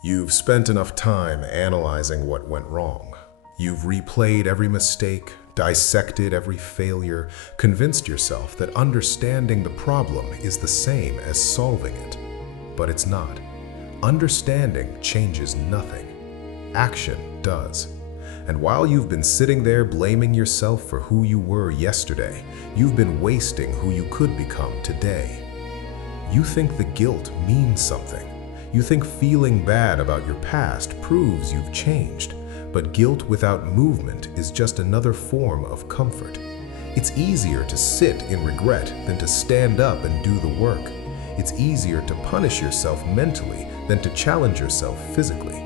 You've spent enough time analyzing what went wrong. You've replayed every mistake, dissected every failure, convinced yourself that understanding the problem is the same as solving it. But it's not. Understanding changes nothing. Action does. And while you've been sitting there blaming yourself for who you were yesterday, you've been wasting who you could become today. You think the guilt means something. You think feeling bad about your past proves you've changed, but guilt without movement is just another form of comfort. It's easier to sit in regret than to stand up and do the work. It's easier to punish yourself mentally than to challenge yourself physically.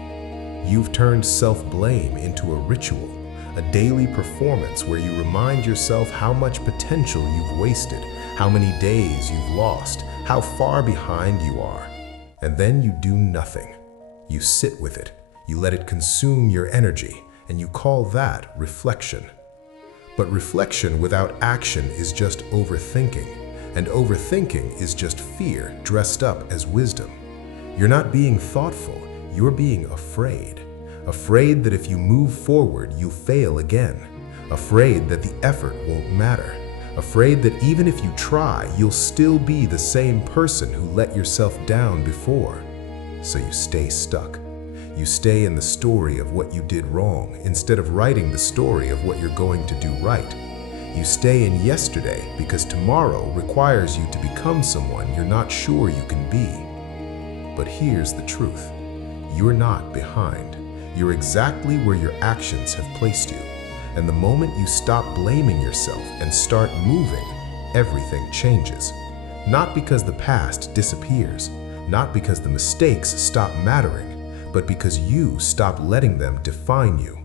You've turned self-blame into a ritual, a daily performance where you remind yourself how much potential you've wasted, how many days you've lost, how far behind you are. And then you do nothing. You sit with it, you let it consume your energy, and you call that reflection. But reflection without action is just overthinking, and overthinking is just fear dressed up as wisdom. You're not being thoughtful, you're being afraid. Afraid that if you move forward, you'll fail again. Afraid that the effort won't matter. Afraid that even if you try, you'll still be the same person who let yourself down before. So you stay stuck. You stay in the story of what you did wrong instead of writing the story of what you're going to do right. You stay in yesterday because tomorrow requires you to become someone you're not sure you can be. But here's the truth. You're not behind. You're exactly where your actions have placed you. And the moment you stop blaming yourself and start moving, everything changes. Not because the past disappears, not because the mistakes stop mattering, but because you stop letting them define you.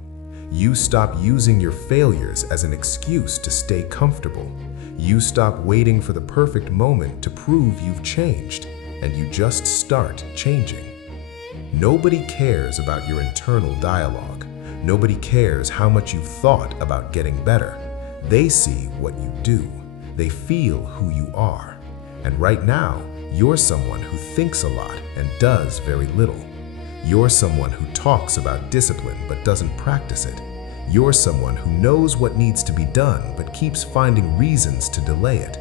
You stop using your failures as an excuse to stay comfortable. You stop waiting for the perfect moment to prove you've changed, and you just start changing. Nobody cares about your internal dialogue. Nobody cares how much you've thought about getting better. They see what you do. They feel who you are. And right now, you're someone who thinks a lot and does very little. You're someone who talks about discipline but doesn't practice it. You're someone who knows what needs to be done but keeps finding reasons to delay it.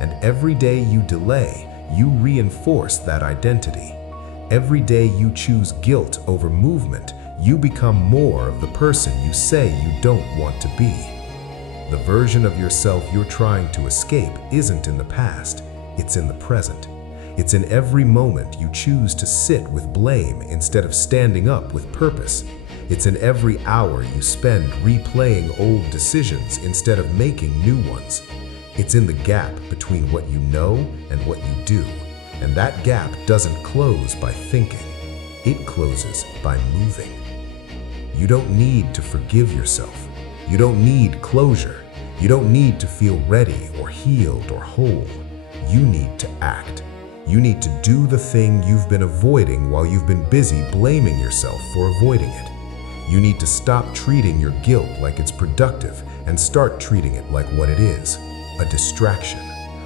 And every day you delay, you reinforce that identity. Every day you choose guilt over movement, you become more of the person you say you don't want to be. The version of yourself you're trying to escape isn't in the past, it's in the present. It's in every moment you choose to sit with blame instead of standing up with purpose. It's in every hour you spend replaying old decisions instead of making new ones. It's in the gap between what you know and what you do. And that gap doesn't close by thinking. It closes by moving. You don't need to forgive yourself. You don't need closure. You don't need to feel ready or healed or whole. You need to act. You need to do the thing you've been avoiding while you've been busy blaming yourself for avoiding it. You need to stop treating your guilt like it's productive and start treating it like what it is, a distraction,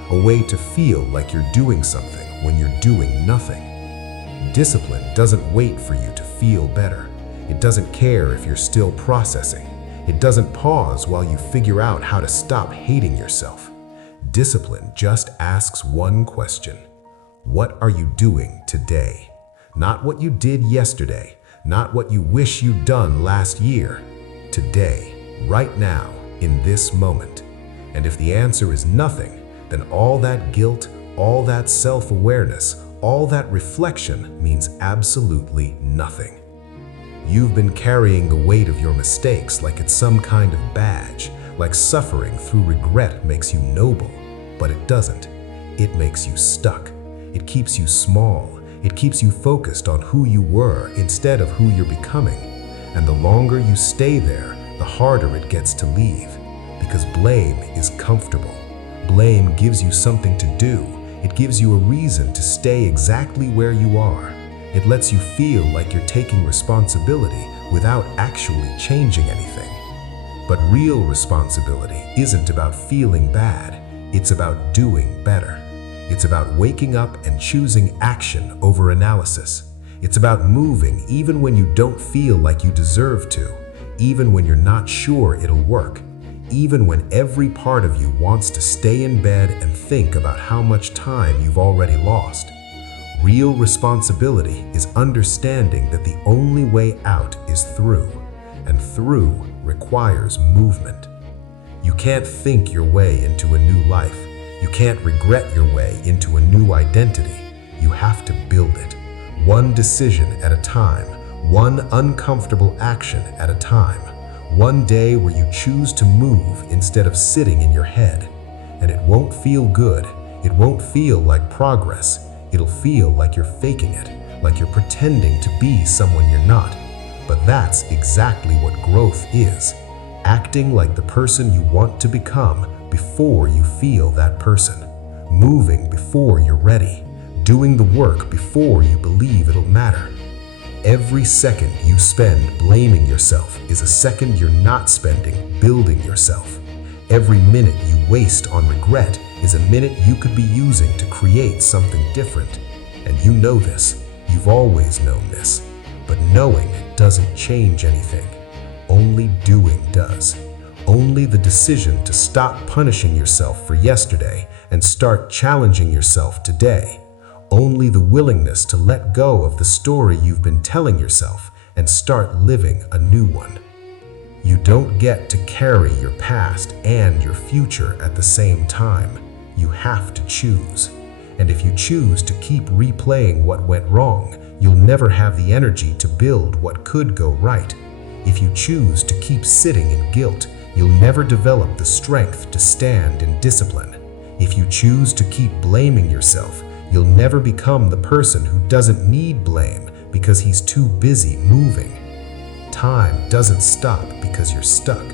a way to feel like you're doing something when you're doing nothing. Discipline doesn't wait for you to feel better. It doesn't care if you're still processing. It doesn't pause while you figure out how to stop hating yourself. Discipline just asks one question. What are you doing today? Not what you did yesterday, not what you wish you'd done last year. Today, right now, in this moment. And if the answer is nothing, then all that guilt, all that self-awareness, all that reflection means absolutely nothing. You've been carrying the weight of your mistakes like it's some kind of badge, like suffering through regret makes you noble, but it doesn't. It makes you stuck. It keeps you small. It keeps you focused on who you were instead of who you're becoming. And the longer you stay there, the harder it gets to leave, because blame is comfortable. Blame gives you something to do. It gives you a reason to stay exactly where you are. It lets you feel like you're taking responsibility without actually changing anything. But real responsibility isn't about feeling bad, it's about doing better. It's about waking up and choosing action over analysis. It's about moving even when you don't feel like you deserve to, even when you're not sure it'll work, even when every part of you wants to stay in bed and think about how much time you've already lost. Real responsibility is understanding that the only way out is through, and through requires movement. You can't think your way into a new life. You can't regret your way into a new identity. You have to build it, one decision at a time, one uncomfortable action at a time, one day where you choose to move instead of sitting in your head. And it won't feel good. It won't feel like progress. It'll feel like you're faking it, like you're pretending to be someone you're not. But that's exactly what growth is. Acting like the person you want to become before you feel that person. Moving before you're ready. Doing the work before you believe it'll matter. Every second you spend blaming yourself is a second you're not spending building yourself. Every minute you waste on regret is a minute you could be using to create something different. And you know this. You've always known this. But knowing doesn't change anything. Only doing does. Only the decision to stop punishing yourself for yesterday and start challenging yourself today. Only the willingness to let go of the story you've been telling yourself and start living a new one. You don't get to carry your past and your future at the same time. You have to choose. And if you choose to keep replaying what went wrong, you'll never have the energy to build what could go right. If you choose to keep sitting in guilt, you'll never develop the strength to stand in discipline. If you choose to keep blaming yourself, you'll never become the person who doesn't need blame because he's too busy moving. Time doesn't stop because you're stuck.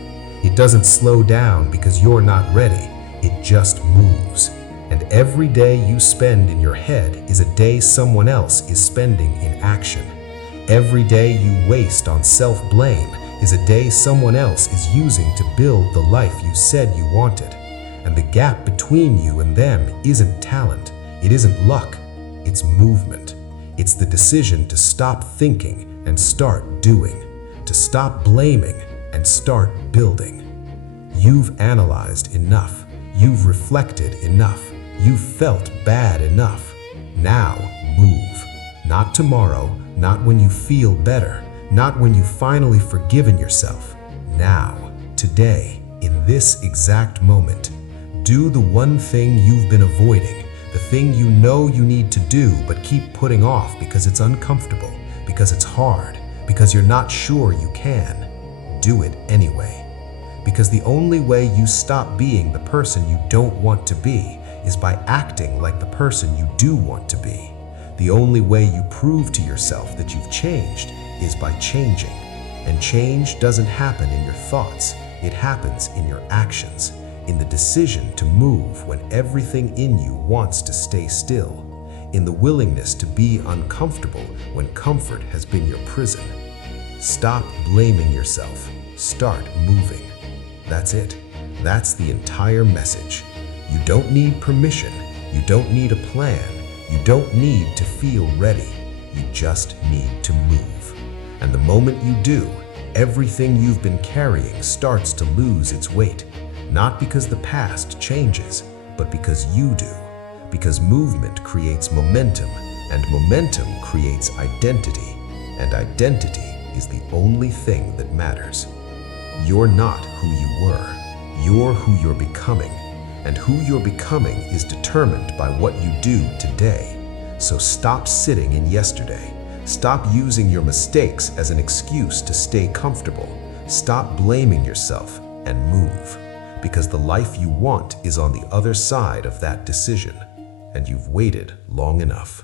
It doesn't slow down because you're not ready. It just moves. And every day you spend in your head is a day someone else is spending in action. Every day you waste on self-blame is a day someone else is using to build the life you said you wanted. And the gap between you and them isn't talent. It isn't luck. It's movement. It's the decision to stop thinking and start doing. To stop blaming and start building. You've analyzed enough. You've reflected enough. You've felt bad enough. Now move. Not tomorrow, not when you feel better, not when you've finally forgiven yourself. Now, today, in this exact moment, do the one thing you've been avoiding, the thing you know you need to do but keep putting off because it's uncomfortable, because it's hard, because you're not sure you can. Do it anyway. Because the only way you stop being the person you don't want to be is by acting like the person you do want to be. The only way you prove to yourself that you've changed is by changing. And change doesn't happen in your thoughts. It happens in your actions, in the decision to move when everything in you wants to stay still, in the willingness to be uncomfortable when comfort has been your prison. Stop blaming yourself. Start moving. That's it. That's the entire message. You don't need permission. You don't need a plan. You don't need to feel ready. You just need to move. And the moment you do, everything you've been carrying starts to lose its weight. Not because the past changes, but because you do. Because movement creates momentum, and momentum creates identity. And identity is the only thing that matters. You're not who you were. You're who you're becoming. And who you're becoming is determined by what you do today. So stop sitting in yesterday. Stop using your mistakes as an excuse to stay comfortable. Stop blaming yourself and move. Because the life you want is on the other side of that decision. And you've waited long enough.